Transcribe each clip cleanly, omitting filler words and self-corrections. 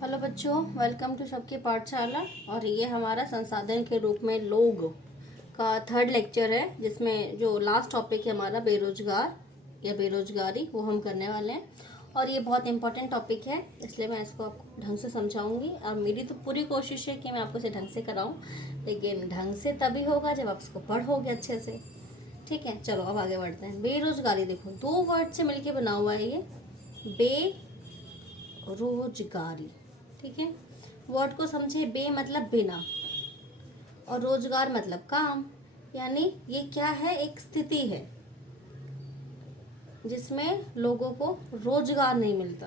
Hello बच्चों, welcome to सबकी पाठशाला। और ये हमारा संसाधन के रूप में लोग का थर्ड लेक्चर है, जिसमें जो लास्ट टॉपिक है हमारा बेरोजगार या बेरोजगारी, वो हम करने वाले हैं। और ये बहुत इंपॉर्टेंट टॉपिक है, इसलिए मैं इसको आपको ढंग से समझाऊंगी। और मेरी तो पूरी कोशिश है कि मैं आपको इसे ढंग से कराऊं, लेकिन ढंग से तभी होगा जब आप इसको पढ़ोगे अच्छे से। ठीक है, चलो अब आगे बढ़ते हैं। बेरोजगारी देखो, दो वर्ड से मिलके बना हुआ है ये, बेरोजगारी। ठीक है, वर्ड को समझे। बे मतलब बिना, और रोजगार मतलब काम। यानी ये क्या है, एक स्थिति है जिसमें लोगों को रोजगार नहीं मिलता।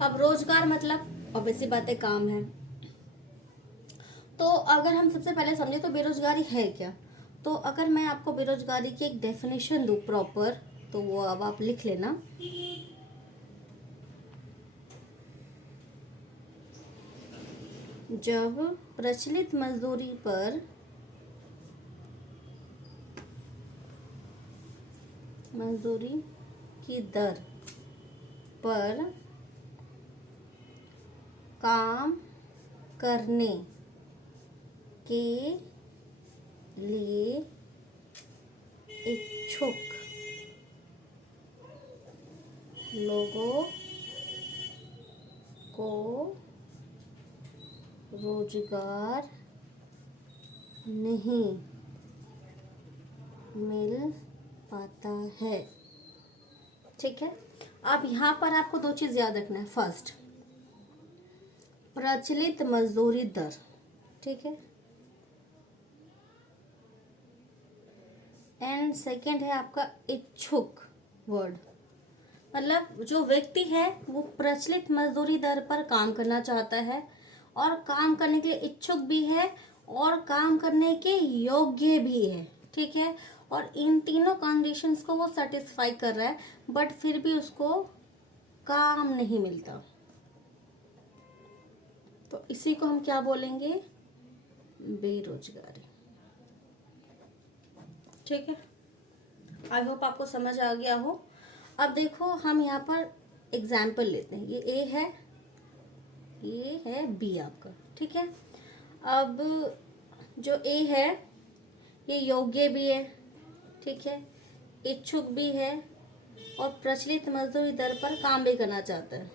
अब रोजगार मतलब ऑब्वियसली बात है, काम है। तो अगर हम सबसे पहले समझे तो बेरोजगारी है क्या। तो अगर मैं आपको बेरोजगारी की एक डेफिनेशन दूं प्रॉपर, तो वो अब आप लिख लेना। जब प्रचलित मजदूरी पर मजदूरी की दर पर काम करने के लिए इच्छुक लोगों को रोजगार नहीं मिल पाता है। ठीक है, अब यहाँ पर आपको दो चीज़ याद रखना है। फर्स्ट, प्रचलित मजदूरी दर। ठीक है, एंड सेकंड है आपका इच्छुक वर्ड। मतलब जो व्यक्ति है वो प्रचलित मजदूरी दर पर काम करना चाहता है, और काम करने के लिए इच्छुक भी है, और काम करने के योग्य भी है। ठीक है, और इन तीनों कंडीशंस को वो सेटिस्फाई कर रहा है, बट फिर भी उसको काम नहीं मिलता। तो इसी को हम क्या बोलेंगे, बेरोजगारी। ठीक है, आई होप आपको समझ आ गया हो। अब देखो, हम यहाँ पर एग्जाम्पल लेते हैं। ये ए है, ये है बी आपका। ठीक है, अब जो ए है ये योग्य भी है, ठीक है, इच्छुक भी है, और प्रचलित मजदूरी दर पर काम भी करना चाहता है।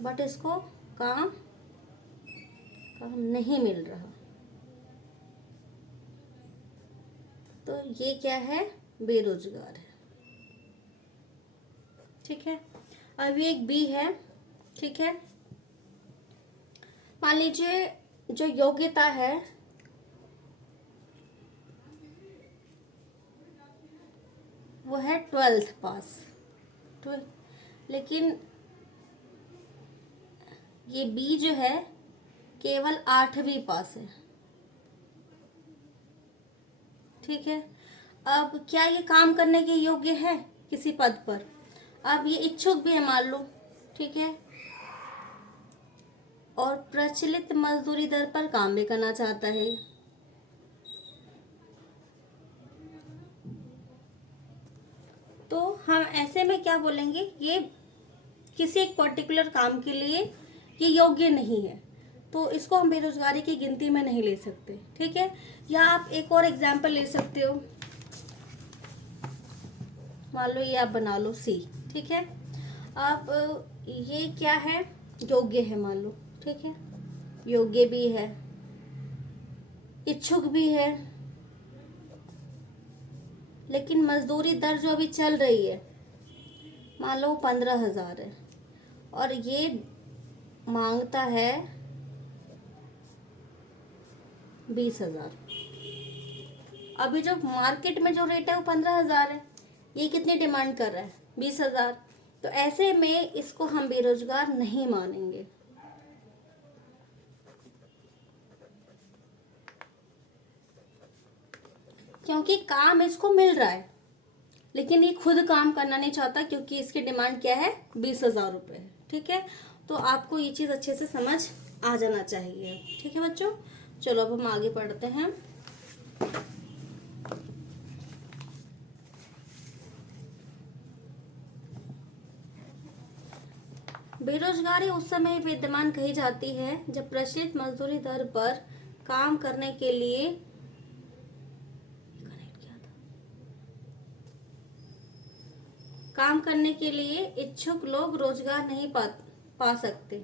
बट इसको काम काम नहीं मिल रहा। तो ये क्या है, बेरोजगार है। ठीक है, अब ये एक बी है। ठीक है, मान लीजिए जो योग्यता है वो है 12th पास। 12, लेकिन ये बी जो है केवल 8वीं पास है। ठीक है, अब क्या ये काम करने के योग्य है किसी पद पर। अब ये इच्छुक भी है मान लो, ठीक है, और प्रचलित मजदूरी दर पर काम भी करना चाहता है। तो हम ऐसे में क्या बोलेंगे, ये किसी एक पर्टिकुलर काम के लिए ये योग्य नहीं है, तो इसको हम बेरोजगारी की गिनती में नहीं ले सकते। ठीक है, या आप एक और एग्जाम्पल ले सकते हो। मान लो ये आप बना लो सी। ठीक है, अब ये क्या है, योग्य है मान लो। ठीक है, योग्य भी है, इच्छुक भी है, लेकिन मजदूरी दर जो अभी चल रही है मान लो 15,000 है, और ये मांगता है 20,000। अभी जो मार्केट में जो रेट है वो 15,000 है, ये कितनी डिमांड कर रहा है, 20,000। तो ऐसे में इसको हम बेरोजगार नहीं मानेंगे। क्योंकि काम इसको मिल रहा है, लेकिन ये खुद काम करना नहीं चाहता, क्योंकि इसकी डिमांड क्या है, 20,000 रुपये है। ठीक है, तो आपको ये चीज़ अच्छे से समझ आ जाना चाहिए। ठीक है बच्चों, चलो अब हम आगे पढ़ते हैं। बेरोजगारी उस समय विद्यमान कही जाती है जब प्रचलित मजदूरी दर पर काम करने के लिए इच्छुक लोग रोजगार नहीं पा सकते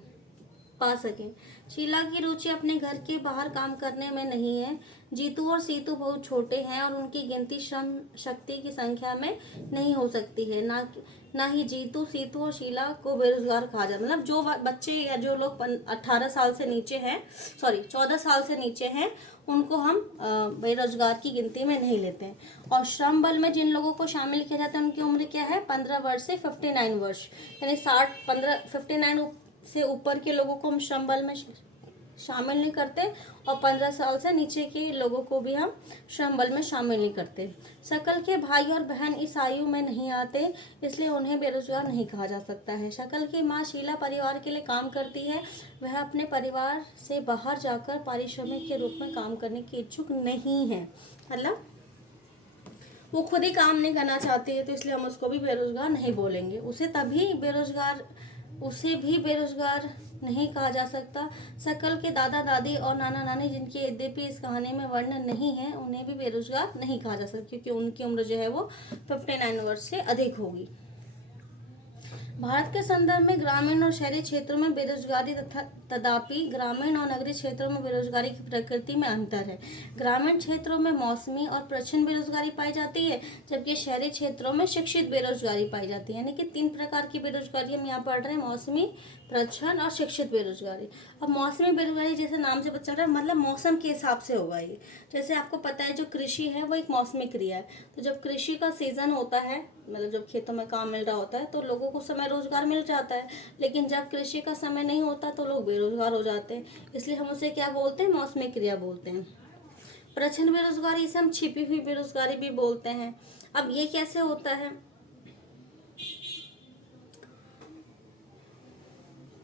पा सकें। शीला की रुचि अपने घर के बाहर काम करने में नहीं है। जीतू और सीतू बहुत छोटे हैं और उनकी गिनती श्रम शक्ति की संख्या में नहीं हो सकती है। ना ही जीतू, सीतू और शीला को बेरोजगार कहा जाए। मतलब जो बच्चे या जो लोग 18 साल से नीचे हैं, सॉरी 14 साल से नीचे हैं, उनको हम बेरोजगार की गिनती में नहीं लेते हैं। और श्रम बल में जिन लोगों को शामिल किया जाता है उनकी उम्र क्या है, 15 वर्ष से 59 वर्ष, यानी 59 से ऊपर के लोगों को हम श्रम बल में शामिल नहीं करते और 15 साल से नीचे के लोगों को भी हम श्रम बल में शामिल नहीं करते। शकल के भाई और बहन इस आयु में नहीं आते, इसलिए उन्हें बेरोजगार नहीं कहा जा सकता है। शकल की माँ शीला परिवार के लिए काम करती है। वह अपने परिवार से बाहर जाकर पारिश्रमिक के रूप में काम करने की इच्छुक नहीं है। मतलब वो खुद ही काम नहीं करना चाहती है, तो इसलिए हम उसको भी बेरोजगार नहीं बोलेंगे। उसे भी बेरोजगार नहीं कहा जा सकता। शकल के दादा दादी और नाना नानी, जिनके यद्यपि इस कहानी में वर्णन नहीं है, उन्हें भी बेरोजगार नहीं कहा जा सकता, क्योंकि उनकी उम्र जो है वो 59 वर्ष से अधिक होगी। भारत के संदर्भ में ग्रामीण और शहरी क्षेत्रों में बेरोजगारी तथापि ग्रामीण और नगरीय क्षेत्रों में बेरोजगारी की प्रकृति में अंतर है। ग्रामीण क्षेत्रों में मौसमी और प्रच्छन्न बेरोजगारी पाई जाती है, जबकि शहरी क्षेत्रों में शिक्षित बेरोजगारी पाई जाती है। यानी कि 3 प्रकार की बेरोजगारी हम यहाँ पढ़ रहे हैं, मौसमी, प्रच्छन्न और शिक्षित बेरोजगारी। अब मौसमी बेरोजगारी जैसे नाम से पता चल रहा है, मतलब मौसम के हिसाब से होगा ये। जैसे आपको पता है जो कृषि है वो एक मौसमी क्रिया है, तो जब कृषि का सीजन होता है, मतलब जब खेतों में काम मिल रहा होता है, तो लोगों को समय रोजगार मिल जाता है। लेकिन जब कृषि का समय नहीं होता तो लोग बेरोजगार हो जाते हैं, इसलिए हम उसे क्या बोलते हैं, मौसमी क्रिया बोलते हैं। प्रच्छन्न बेरोजगारी इसे हम छिपी हुई बेरोजगारी भी बोलते हैं। अब ये कैसे होता है,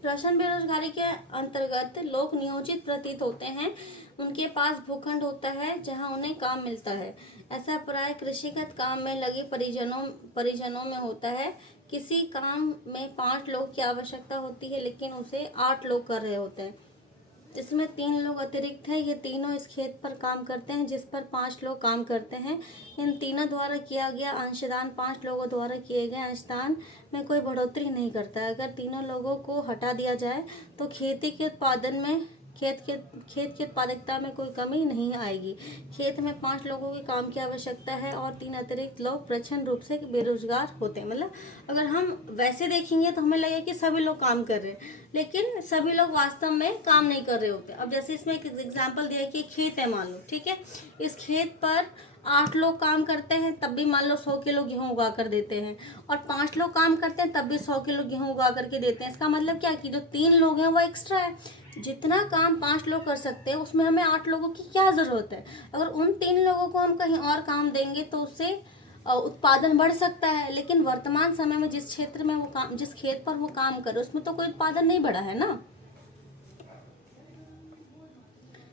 प्रच्छन्न बेरोजगारी के अंतर्गत लोग नियोजित प्रतीत होते हैं, उनके पास भूखंड होता है जहां उन्हें काम मिलता है। ऐसा प्राय कृषिगत काम में लगे परिजनों में होता है। किसी काम में 5 लोग की आवश्यकता होती है, लेकिन उसे 8 लोग कर रहे होते हैं। इसमें 3 लोग अतिरिक्त हैं, ये तीनों इस खेत पर काम करते हैं जिस पर 5 लोग काम करते हैं। इन तीनों द्वारा किया गया अंशदान 5 लोगों द्वारा किए गए अंशदान में कोई बढ़ोतरी नहीं करता है। अगर तीनों लोगों को हटा दिया जाए तो खेती के उत्पादन में खेत की उत्पादकता में कोई कमी नहीं आएगी। खेत में 5 लोगों के काम की आवश्यकता है और 3 अतिरिक्त लोग प्रच्छन्न रूप से बेरोजगार होते हैं। मतलब अगर हम वैसे देखेंगे तो हमें लगेगा कि सभी लोग काम कर रहे हैं, लेकिन सभी लोग वास्तव में काम नहीं कर रहे होते। अब जैसे इसमें एक एग्जाम्पल दिया कि खेत है, मान लो, ठीक है, इस खेत पर 8 लोग काम करते हैं, तब भी मान लो 100 किलो गेहूं उगा कर देते हैं, और 5 लोग काम करते हैं तब भी 100 किलो गेहूं उगा करके देते हैं। इसका मतलब क्या कि जो 3 लोग हैं वो एक्स्ट्रा है। जितना काम 5 लोग कर सकते हैं उसमें हमें 8 लोगों की क्या जरूरत है। अगर उन 3 लोगों को हम कहीं और काम देंगे तो उससे उत्पादन बढ़ सकता है, लेकिन वर्तमान समय में जिस क्षेत्र में वो काम, जिस खेत पर वो काम करे, उसमें तो कोई उत्पादन नहीं बढ़ा है ना।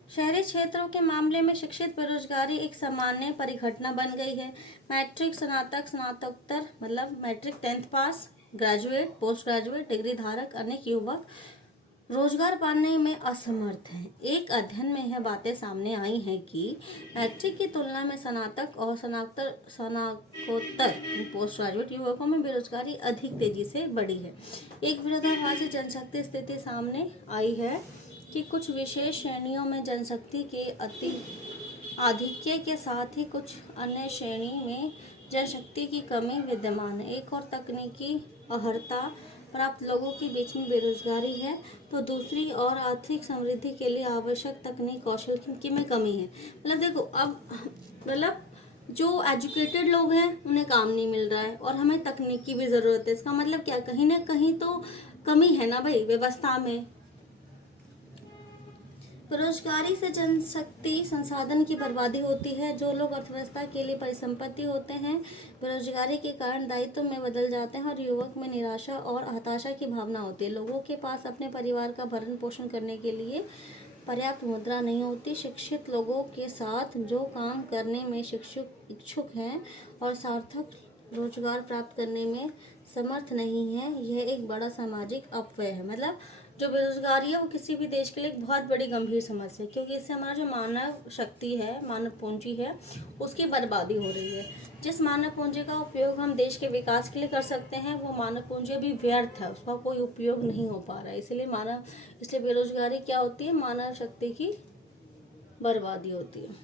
शहरी क्षेत्रों के मामले में शिक्षित बेरोजगारी एक सामान्य परिघटना बन गई है। मैट्रिक, स्नातक, स्नातकोत्तर, मतलब मैट्रिक 10th पास, ग्रेजुएट, पोस्ट ग्रेजुएट डिग्री धारक अनेक युवक रोजगार पाने में असमर्थ हैं। एक अध्ययन में यह बातें सामने आई हैं कि मैट्रिक की तुलना में स्नातक और स्नातकोत्तर पोस्ट ग्रेजुएट युवकों में बेरोजगारी अधिक तेजी से बढ़ी है। एक विरोधाभासी जनशक्ति स्थिति सामने आई है कि कुछ विशेष श्रेणियों में जनशक्ति के अति आधिक्य के साथ ही कुछ अन्य श्रेणी में जनशक्ति की कमी विद्यमान है। एक और तकनीकी अर्हता प्राप्त लोगों के बीच में बेरोजगारी है, तो दूसरी और आर्थिक समृद्धि के लिए आवश्यक तकनीक कौशल की में कमी है। मतलब देखो, अब मतलब जो एजुकेटेड लोग हैं उन्हें काम नहीं मिल रहा है और हमें तकनीक की भी ज़रूरत है। इसका मतलब क्या, कहीं ना कहीं तो कमी है ना भाई व्यवस्था में। बेरोजगारी से जनशक्ति संसाधन की बर्बादी होती है। जो लोग अर्थव्यवस्था के लिए परिसंपत्ति होते हैं, बेरोजगारी के कारण दायित्व में बदल जाते हैं और युवक में निराशा और हताशा की भावना होती है। लोगों के पास अपने परिवार का भरण पोषण करने के लिए पर्याप्त मुद्रा नहीं होती। शिक्षित लोगों के साथ जो काम करने में इच्छुक हैं और सार्थक रोजगार प्राप्त करने में समर्थ नहीं है, यह एक बड़ा सामाजिक अपव्यय है। मतलब जो बेरोजगारी है वो किसी भी देश के लिए एक बहुत बड़ी गंभीर समस्या है, क्योंकि इससे हमारा जो मानव शक्ति है, मानव पूंजी है, उसकी बर्बादी हो रही है। जिस मानव पूंजी का उपयोग हम देश के विकास के लिए कर सकते हैं, वो मानव पूंजी अभी व्यर्थ है, उसका कोई उपयोग नहीं हो पा रहा है। इसलिए बेरोजगारी क्या होती है? मानव शक्ति की बर्बादी होती है।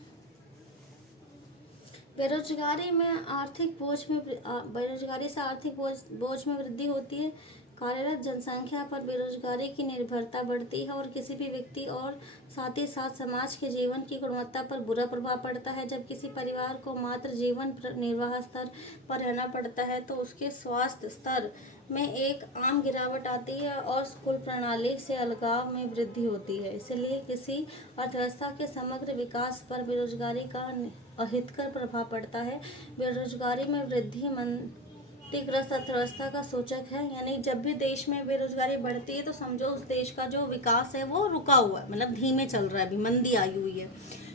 बेरोजगारी से आर्थिक बोझ में वृद्धि होती है। कार्यरत जनसंख्या पर बेरोजगारी की निर्भरता बढ़ती है और किसी भी व्यक्ति और साथ ही साथ समाज के जीवन की गुणवत्ता पर बुरा प्रभाव पड़ता है। जब किसी परिवार को मात्र जीवन निर्वाह स्तर पर रहना पड़ता है तो उसके स्वास्थ्य स्तर में एक आम गिरावट आती है और स्कूल प्रणाली से अलगाव में वृद्धि होती है। इसलिए किसी अर्थव्यवस्था के समग्र विकास पर बेरोजगारी का अहितकर प्रभाव पड़ता है। बेरोजगारी में वृद्धि मंदीग्रस्त अर्थव्यवस्था का सूचक है। यानी जब भी देश में बेरोजगारी बढ़ती है तो समझो उस देश का जो विकास है वो रुका हुआ है, मतलब धीमे चल रहा है, अभी मंदी आई हुई है।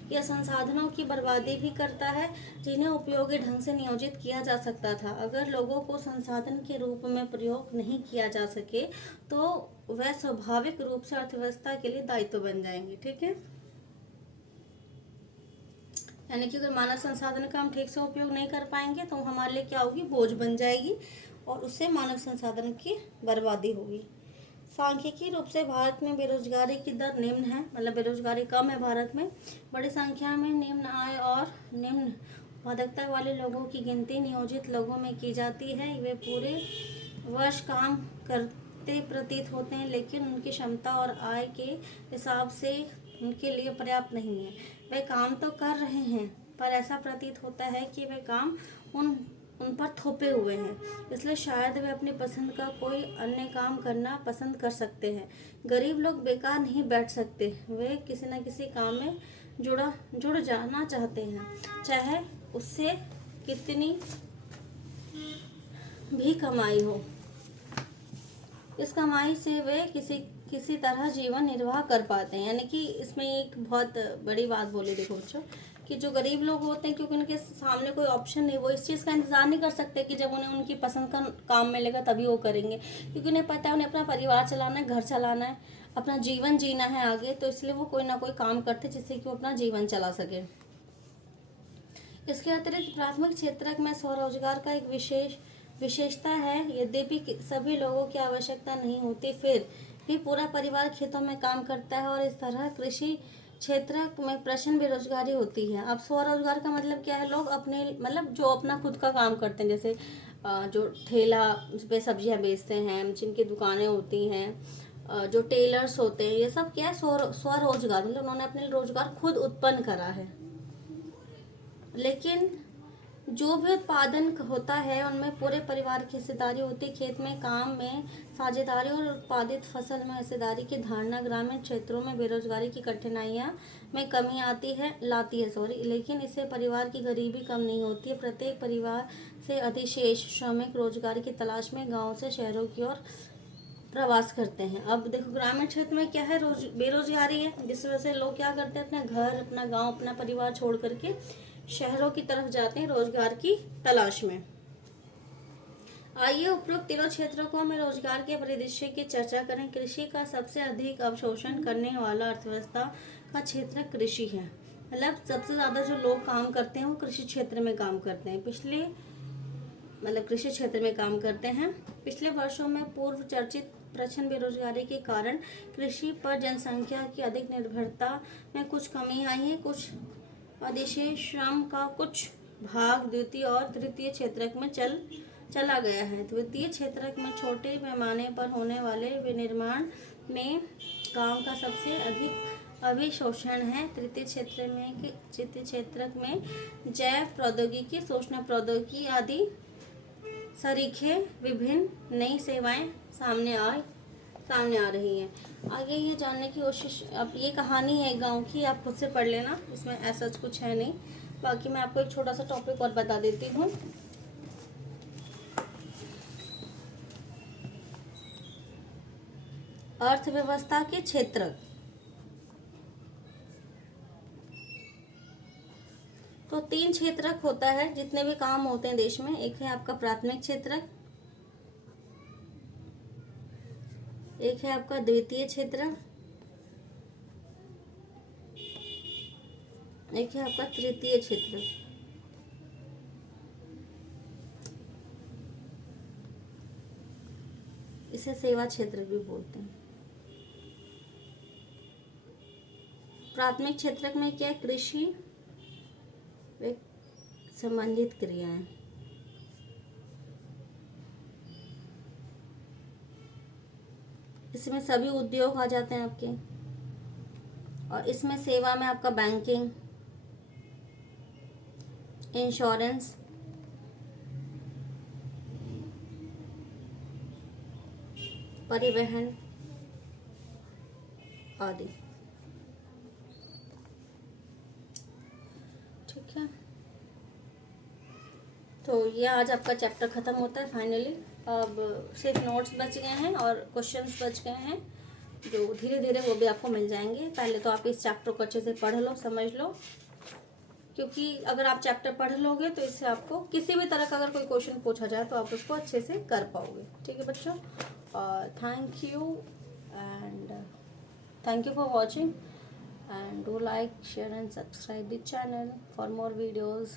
यह संसाधनों की बर्बादी भी करता है जिन्हें उपयोगी ढंग से नियोजित किया जा सकता था। अगर लोगों को संसाधन के रूप में प्रयोग नहीं किया जा सके तो वह स्वाभाविक रूप से अर्थव्यवस्था के लिए दायित्व बन जाएंगे। ठीक है, यानी कि अगर मानव संसाधन का हम ठीक से उपयोग नहीं कर पाएंगे तो हमारे लिए क्या होगी? बोझ बन जाएगी और उससे मानव संसाधन की बर्बादी होगी। सांख्यिकी रूप से भारत में बेरोजगारी की दर निम्न है, मतलब बेरोजगारी कम है भारत में। बड़ी संख्या में निम्न आय और निम्न उत्पादकता वाले लोगों की गिनती नियोजित लोगों में की जाती है। वे पूरे वर्ष काम करते प्रतीत होते हैं, लेकिन उनकी क्षमता और आय के हिसाब से उनके लिए पर्याप्त नहीं है। वे काम तो कर रहे हैं पर ऐसा प्रतीत होता है कि वे काम उन पर थोपे हुए हैं, इसलिए शायद वे अपनी पसंद का कोई अन्य काम करना पसंद कर सकते हैं। गरीब लोग बेकार नहीं बैठ सकते, वे किसी न किसी काम में जुड़ जाना चाहते हैं, चाहे उससे कितनी भी कमाई हो। इस कमाई से वे किसी तरह जीवन निर्वाह कर पाते हैं। यानी कि इसमें एक बहुत बड़ी बात बोली, देखो बच्चों, कि जो गरीब लोग होते हैं, क्योंकि उनके सामने कोई ऑप्शन नहीं, वो इस चीज़ का इंतज़ार नहीं कर सकते कि जब उन्हें उनकी पसंद का काम मिलेगा तभी वो करेंगे, क्योंकि उन्हें पता है उन्हें अपना परिवार चलाना है, घर चलाना है, अपना जीवन जीना है आगे। तो इसलिए वो कोई ना कोई काम करते जिससे कि वो अपना जीवन चला सके। इसके अतिरिक्त प्राथमिक क्षेत्र में स्वरोजगार का एक विशेषता है। यद्यपि सभी लोगों की आवश्यकता नहीं होती, फिर भी पूरा परिवार खेतों में काम करता है और इस तरह कृषि क्षेत्र में प्रचंड बेरोजगारी होती है। अब स्वरोजगार का मतलब क्या है? लोग अपने मतलब जो अपना खुद का काम करते हैं, जैसे जो ठेला पे सब्जियां बेचते हैं, जिनकी दुकानें होती हैं, जो टेलर्स होते हैं, ये सब क्या है? स्वरोजगार, मतलब उन्होंने अपने रोजगार खुद उत्पन्न करा है। लेकिन जो भी उत्पादन होता है उनमें पूरे परिवार की हिस्सेदारी होती है। खेत में काम में साझेदारी और उत्पादित फसल में हिस्सेदारी की धारणा ग्रामीण क्षेत्रों में बेरोजगारी की कठिनाइयां में कमी लाती है। लेकिन इससे परिवार की गरीबी कम नहीं होती है। प्रत्येक परिवार से अधिशेष श्रमिक रोजगार की तलाश में गाँव से शहरों की ओर प्रवास करते हैं। अब देखो ग्रामीण क्षेत्र में क्या है? बेरोजगारी है, जिस वजह से लोग क्या करते हैं? अपना घर, अपना गाँव, अपना परिवार छोड़ करके शहरों की तरफ जाते हैं रोजगार की तलाश में। आइए उपरोक्त तीनों क्षेत्रों में रोजगार के परिदृश्य की चर्चा करें। कृषि का सबसे अधिक अवशोषण करने वाला अर्थव्यवस्था का क्षेत्र कृषि है। मतलब सबसे ज्यादा जो लोग काम करते हैं वो कृषि क्षेत्र में काम करते हैं। कृषि क्षेत्र में काम करते हैं। पिछले वर्षों में पूर्व चर्चित प्रचंड बेरोजगारी के कारण कृषि पर जनसंख्या की अधिक निर्भरता में कुछ कमी आई है। कुछ अधिशेष श्रम का कुछ भाग द्वितीय और तृतीय क्षेत्र में चला गया है। द्वितीय क्षेत्र में छोटे पैमाने पर होने वाले विनिर्माण में काम का सबसे अधिक अभिशोषण है। तृतीय क्षेत्र में जैव प्रौद्योगिकी, सूचना प्रौद्योगिकी आदि सरीखे विभिन्न नई सेवाएं सामने सामने आ रही हैं। आगे ये जानने की कोशिश, अब ये कहानी है गांव की, आप खुद से पढ़ लेना, इसमें ऐसा कुछ है नहीं। बाकी मैं आपको एक छोटा सा टॉपिक और बता देती हूँ। अर्थव्यवस्था के क्षेत्र, तो 3 क्षेत्रक होता है जितने भी काम होते हैं देश में। एक है आपका प्राथमिक क्षेत्रक, एक है आपका द्वितीय क्षेत्रक, एक है आपका तृतीय क्षेत्रक। इसे सेवा क्षेत्र भी बोलते हैं। प्राथमिक क्षेत्रक में क्या, कृषि व संबंधित क्रियाएं। इसमें सभी उद्योग आ जाते हैं आपके। और इसमें सेवा में आपका बैंकिंग, इंश्योरेंस, परिवहन आदि। ठीक है, तो ये आज आपका चैप्टर ख़त्म होता है फाइनली। अब सिर्फ नोट्स बच गए हैं और क्वेश्चंस बच गए हैं, जो धीरे धीरे वो भी आपको मिल जाएंगे। पहले तो आप इस चैप्टर को अच्छे से पढ़ लो, समझ लो, क्योंकि अगर आप चैप्टर पढ़ लोगे तो इससे आपको किसी भी तरह का अगर कोई क्वेश्चन पूछा जाए तो आप उसको अच्छे से कर पाओगे। ठीक है बच्चों, और thank you for watching, and do like, share and subscribe the channel for more videos.